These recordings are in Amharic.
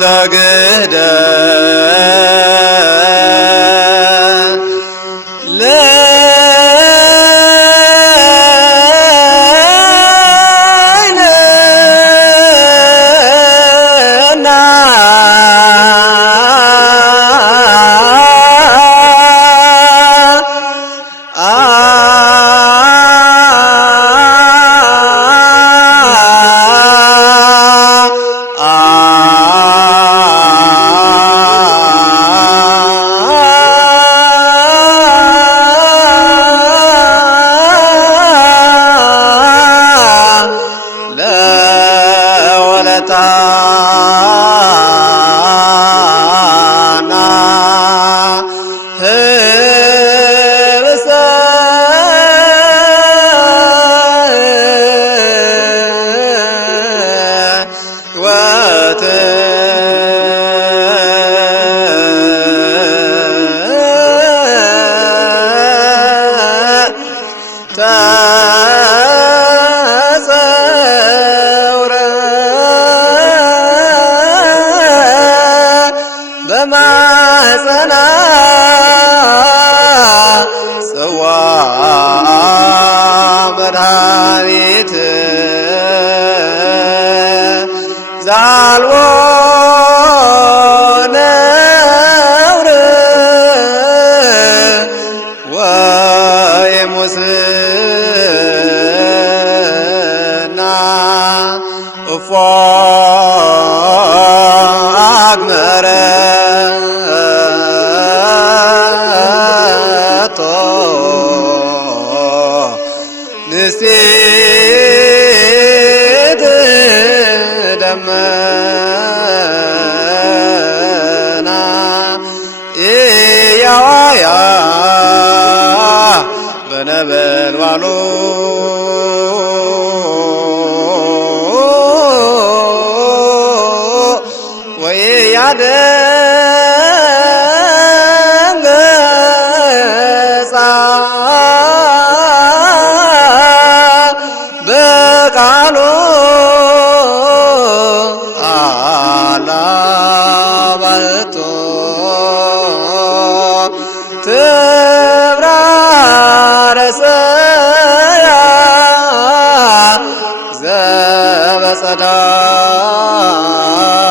ተግደ በማኅፀና ጽዋ መድኃኒት ዛልቦ ነውር ወሙስና እፎ አግመረ ንስት ደመና ኢያዋያ በነበልባሉ ወኢያደ በቃሉ አላባቶ ትብራረሰያ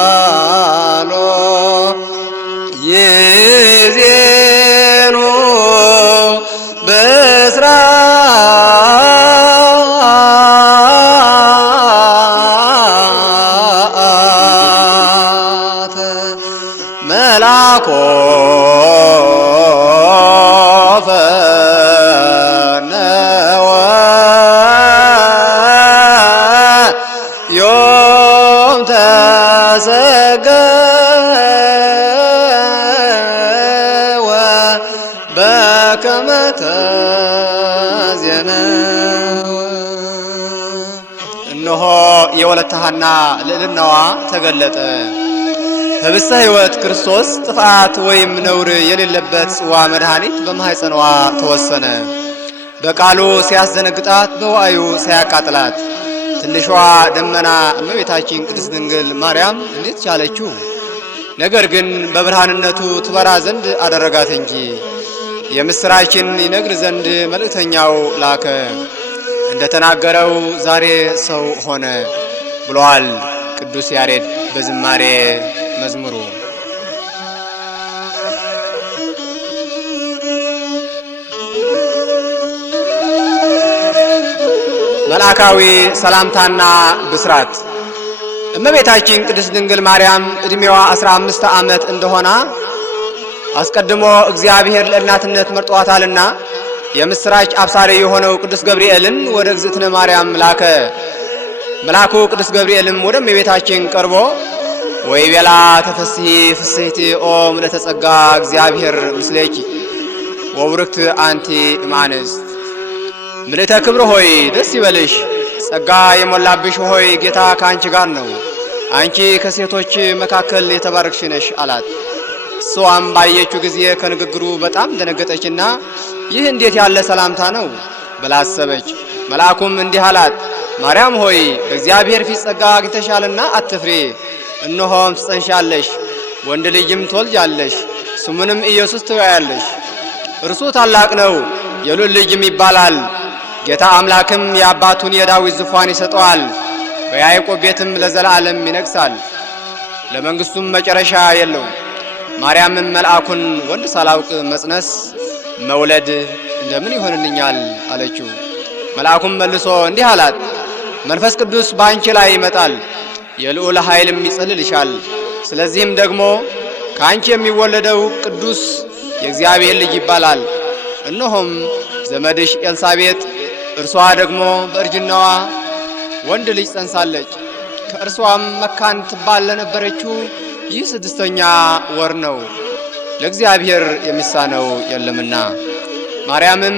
ዘበጸዳሎ ይዜኑ በስራ መላኮ ፈነወ ዮም ተሰገወ በከመ ተዜነወ። እነሆ የወለተ ሐና ልዕልናዋ ተገለጠ። ህብስተ ሕይወት ክርስቶስ ጥፋት ወይም ነውር የሌለበት ጽዋ መድኃኒት በማኅፀኗ ተወሰነ። በቃሉ ሲያስደነግጣት በዋዩ ሳያቃጥላት ትንሿ ደመና እመቤታችን ቅድስት ድንግል ማርያም እንዴት ቻለችው? ነገር ግን በብርሃንነቱ ትበራ ዘንድ አደረጋት እንጂ የምስራችን ይነግር ዘንድ መልእክተኛው ላከ። እንደተናገረው ዛሬ ሰው ሆነ ብሏል ቅዱስ ያሬድ በዝማሬ መዝሙሩ። መልአካዊ ሰላምታና ብስራት። እመቤታችን ቅድስት ድንግል ማርያም ዕድሜዋ 15 ዓመት እንደሆነ አስቀድሞ እግዚአብሔር ለእናትነት መርጧታልና የምስራች አብሳሪ የሆነው ቅዱስ ገብርኤልን ወደ እግዝእትነ ማርያም ላከ። መልአኩ ቅዱስ ገብርኤልም ወደ እመቤታችን ቀርቦ ወይቤላ ተፈሥሒ ፍሥሕቲ ኦ ምልዕተ ጸጋ እግዚአብሔር ምስሌኪ ወቡርክት አንቲ እምአንስት። ምልዕተ ክብር ሆይ ደስ ይበልሽ፣ ጸጋ የሞላብሽ ሆይ ጌታ ከአንቺ ጋር ነው፣ አንቺ ከሴቶች መካከል የተባረክሽ ነሽ አላት። እሷም ባየችው ጊዜ ከንግግሩ በጣም ደነገጠችና ይህ እንዴት ያለ ሰላምታ ነው ብላ አሰበች። መልአኩም እንዲህ አላት፣ ማርያም ሆይ በእግዚአብሔር ፊት ጸጋ አግኝተሻልና አትፍሪ። እነሆም ትጸንሻለሽ፣ ወንድ ልጅም ትወልጃለሽ፣ ስሙንም ኢየሱስ ትይዋለሽ። እርሱ ታላቅ ነው፣ የልዑል ልጅም ይባላል። ጌታ አምላክም የአባቱን የዳዊት ዙፋን ይሰጠዋል፣ በያዕቆብ ቤትም ለዘላለም ይነግሣል፣ ለመንግሥቱም መጨረሻ የለውም። ማርያምም መልአኩን ወንድ ሳላውቅ መጽነስ መውለድ እንደምን ይሆንልኛል አለችው። መልአኩም መልሶ እንዲህ አላት፣ መንፈስ ቅዱስ በአንቺ ላይ ይመጣል፣ የልዑል ኃይልም ይጸልልሻል። ስለዚህም ደግሞ ከአንቺ የሚወለደው ቅዱስ የእግዚአብሔር ልጅ ይባላል። እነሆም ዘመድሽ ኤልሳቤጥ እርሷ ደግሞ በእርጅናዋ ወንድ ልጅ ጸንሳለች። ከእርሷም መካን ትባል ለነበረችው ይህ 6ኛ ወር ነው፣ ለእግዚአብሔር የሚሳነው የለምና። ማርያምም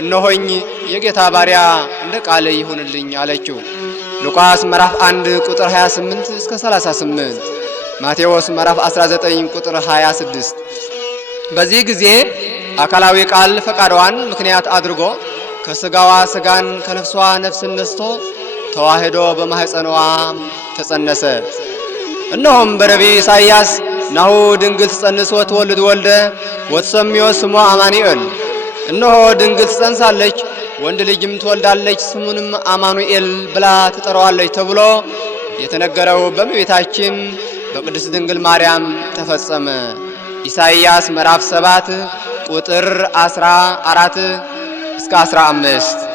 እነሆኝ የጌታ ባሪያ እንደ ቃል ይሁንልኝ አለችው። ሉቃስ ምዕራፍ 1 ቁጥር 28 እስከ 38፣ ማቴዎስ ምዕራፍ 19 ቁጥር 26። በዚህ ጊዜ አካላዊ ቃል ፈቃዷን ምክንያት አድርጎ ከስጋዋ ስጋን ከነፍሷ ነፍስን ነስቶ ተዋህዶ በማህፀኗ ተጸነሰ። እነሆም በነቢዩ ኢሳይያስ ናሁ ድንግል ትጸንስ ወትወልድ ወልደ ወትሰምዮ ስሞ አማኑኤል፣ እነሆ ድንግል ትጸንሳለች ወንድ ልጅም ትወልዳለች ስሙንም አማኑኤል ብላ ትጠራዋለች ተብሎ የተነገረው በእመቤታችን በቅድስት ድንግል ማርያም ተፈጸመ። ኢሳይያስ ምዕራፍ 7 ቁጥር 14 እስከ 15።